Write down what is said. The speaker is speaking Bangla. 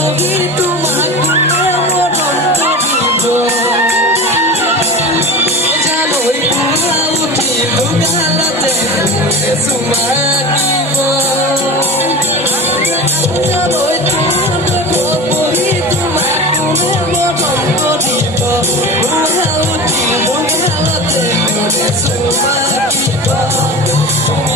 বহি তোমাক মরণ করিব জানই পুরা উঠিব গালাতে চুমা দিব জানই তোমাক বহি তোমাক মরণ করিব পুরা উঠিব গালাতে চুমা দিব তুমি